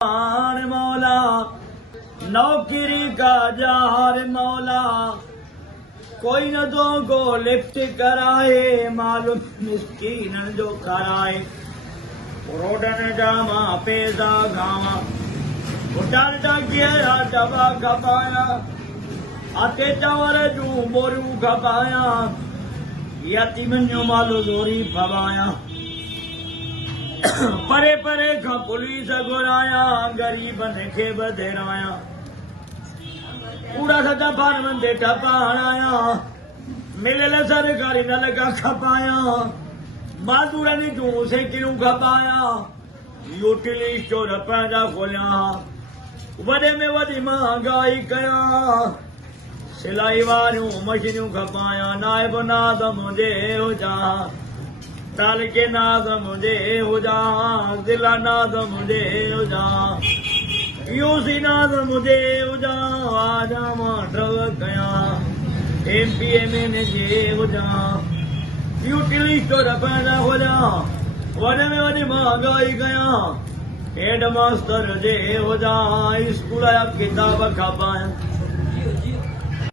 मौला नौकरी का जार मौला कोई न दो को लिफ्ट कराए मालूम मिस्कीन जो कराए रोडन जामा पेजा गावा उठान डाकिया डबा खपाया आते चावर जू बोरू खपाया यतीमन जो मालो जोरी फवाया परे परे का पुलिस घुराया गरीबन खे बधेराया कूड़ा सजा फार्मन दे टपाया मिले सरकारी नल का खपाया माजूरन जू से क्यों खपाया यूटिली स्टोर पैदा खोलिया वडे में वडी महंगाई कया सिलाई वारियूं मशीनियूं खपाया नायब नाद मुझे हो जा ताल के नाद मुझे हो जा दिला नाद मुझे हो जा यूसी नाद मुझे हो जा आजा मां कया एमपीए में जे हो जा यूटिली स्टोर पैदा हो जा वडे में वडी महंगाई कया हेड मास्टर जे हो जा स्कूल जा किताब खपाया